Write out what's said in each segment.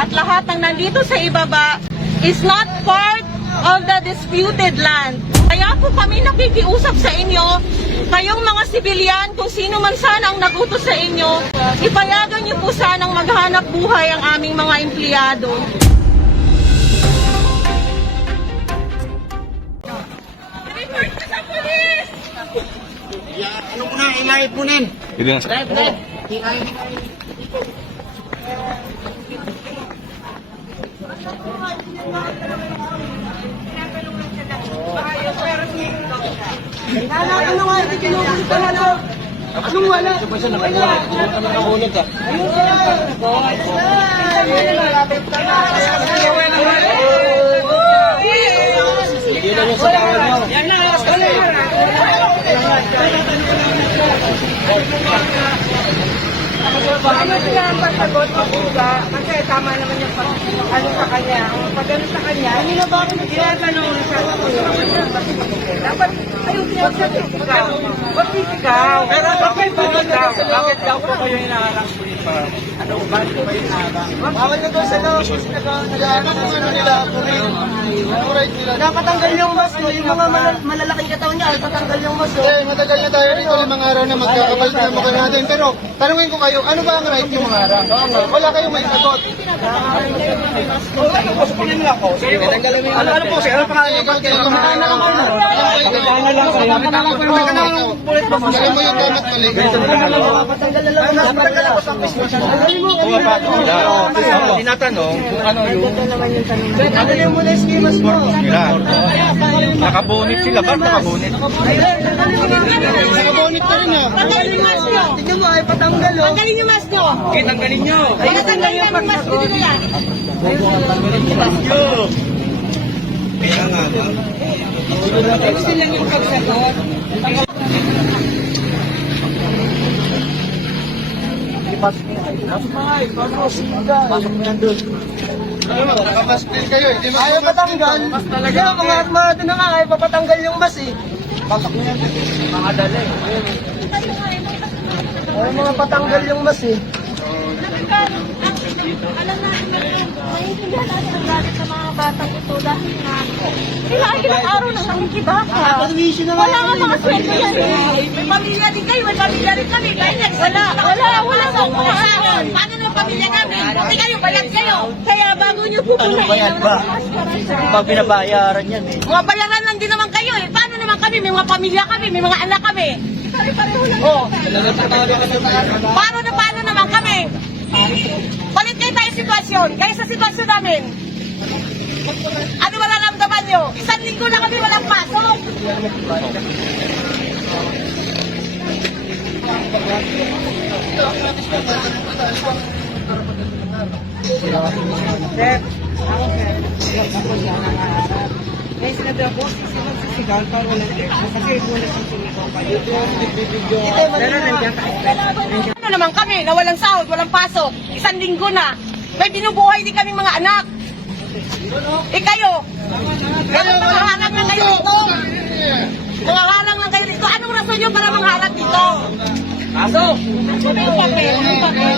at lahat ng nandito sa ibaba is not part of the disputed land. Kaya po kami nakikiusap sa inyo, kayong mga sibilyan, kung sino man sana ang nagutos sa inyo, ipayagan niyo po sanang maghanap buhay ang aming mga empleyado. Report ka sa polis! Ano mo na, ilahip mo nin. Na. Live, live. Ano nga, hindi kinukulita na na. Anong wala? Nakabunod ka. Hindi na yung sa bawal nyo. Ano siya ang pagsagot ng buga? Kasi tama naman yung pag, ano sa kanya. Ang pag ano sa kanya, hindi na ba tinatanong na siya Dapat ayun siya sa ikaw. Ba't ikaw? Bakit ba ikaw? Bakit daw po kayo hinaharang Bawal na to sa loob. Kasi nag-ano ano nila. Alright nila. Napatanggal yung mask, yung mga malal- malalaking katawan niya, patanggal yung mask. no? Eh, matagal na tayo rito, limang araw na magkakapalit na mukha natin. Pero, tanungin ko kayo, ano ba ang right nyo mga araw? Wala kayong may sagot. Ano, ano po, sir? Ano pangalan niyo? Bakit kayo kumakaan na lang kayo? Kamag-anak lang kayo. Galing mo yung damat mali. Patanggal na lang yung mask. Patanggal na Tinatanong kung ano yung Ano yung muna yung ski mask mo? nila. Nakabonit sila. Ba't nakabonit? Nakabonit pa rin ah. Tanggalin yung mask nyo! Tingnan mo, ay patanggal, oh. Tanggalin yung mask nyo! Okay, tanggalin nyo. Ay, natanggal yan yung mask nyo nila. Ano, nakapastil kayo. Hindi mo Ayaw patanggal. Kaya mga armado na nga, ay papatanggal yung mas eh. Mga dali. Ayaw mga patanggal yung mas eh. Alam na naiintindihan natin ang galit sa mga batang ito dahil nga ilang ilang araw nang nakikibaka. Wala nga mga sweldo yan eh. May pamilya din kayo, may pamilya rin kami. Kaya wala, wala, wala sa kumakaan. Paano ng pamilya namin? Buti kayo, bayad kayo. Kaya bago nyo po Anong bayad ba? Pag binabayaran yan eh. Mga bayaran lang din naman kayo eh. Paano naman kami? May mga pamilya kami, may mga anak kami. Pare-pareho lang. Oh. Paano na paano naman kami? Balik kayo tayo sitwasyon. Kayo sa sitwasyon namin. Ano wala ramdaman nyo? Isang linggo na kami walang pasok. Sir, ako sir, ako siya nangaharap. May sinabi ako, sisigaw pa walang air. Kasi wala siyang sumigaw pa yun. Pero nandiyan ka Ano naman kami na walang sahod, walang pasok. Isang linggo na. May binubuhay din kaming mga anak. Eh kayo, bakit nangaharap lang kayo dito? Nangaharap lang kayo dito. Anong rason nyo para mangharap dito? Aso! Ano yung papel? Ano yung papel?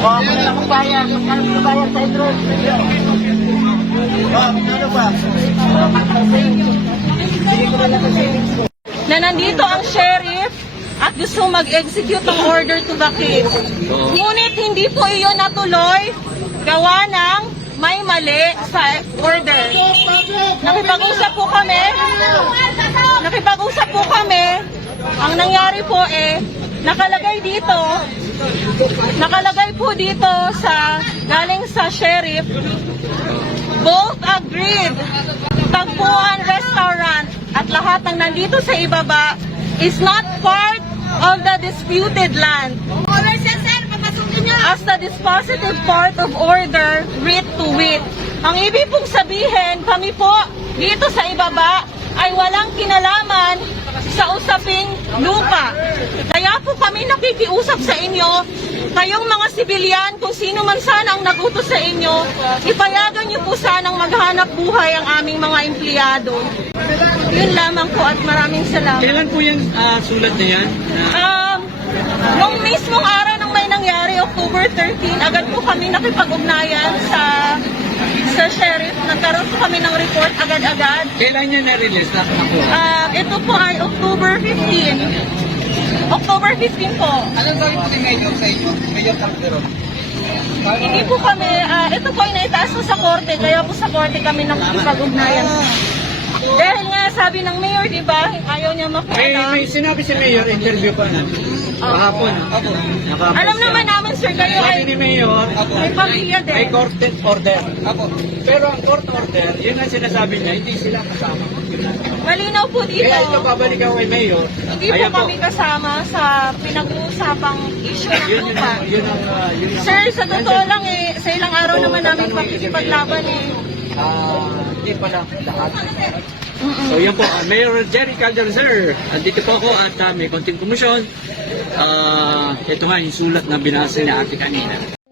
Na lang kung bayad. Magkano mo bayad sa enroll? Ano ba? na nandito ang sheriff at gusto mag-execute ng order to the case. Ngunit hindi po iyon natuloy gawa ng may mali sa order. Nakipag-usap po kami. Nakipag-usap po kami. Ang nangyari po eh, nakalagay dito, nakalagay po dito sa, galing sa sheriff, both agreed Tagpuan Restaurant at lahat ng nandito sa ibaba is not part of the disputed land. As the dispositive part of order, writ to wit. Ang ibig pong sabihin, kami po dito sa ibaba ay walang kinalaman sa usaping lupa. Kaya po kami nakikiusap sa inyo, kayong mga sibilyan, kung sino man sana ang nagutos sa inyo, ipayagan niyo po sanang maghanap buhay ang aming mga empleyado. Yun lamang po at maraming salamat. Kailan po yung ah, sulat na yan? Um, Nung mismong araw may nangyari, October 13, agad po kami nakipag-ugnayan sa sa sheriff. Nagkaroon po kami ng report agad-agad. Kailan niya na-release na nakuha? Ah, ito po ay October 15. October 15 po. Anong gawin po ni Mayor sa inyo? Mayor Calderon? Hindi po kami, ah, ito po ay naitaas po sa korte, kaya po sa korte kami nakikipag-ugnayan. Dahil nga sabi ng mayor, di ba, ayaw niya May, makialam. may sinabi si Mayor, interview pa na. Kahapon. Ako. Alam naman namin, sir, kayo Sabi ni ay Mayor, may pamilya may din. court order. Ako. Pero ang court order, yun ang sinasabi niya, hindi sila kasama. Malinaw po dito. Kaya ito babalik ako kay Mayor. Hindi po Ayan kami kasama sa pinag-uusapang issue ng Yun, yun, lupa. ang- yun ang... ah, yun ang- Sir, sa totoo lang eh, sa ilang araw naman namin pakikipaglaban eh. Ah, hindi pala lahat. So yan po, ah, Mayor Jerry Calderon, sir. Andito po ako at ah, may konting komisyon. Ah, ito nga yung sulat na binasa ni ate kanina.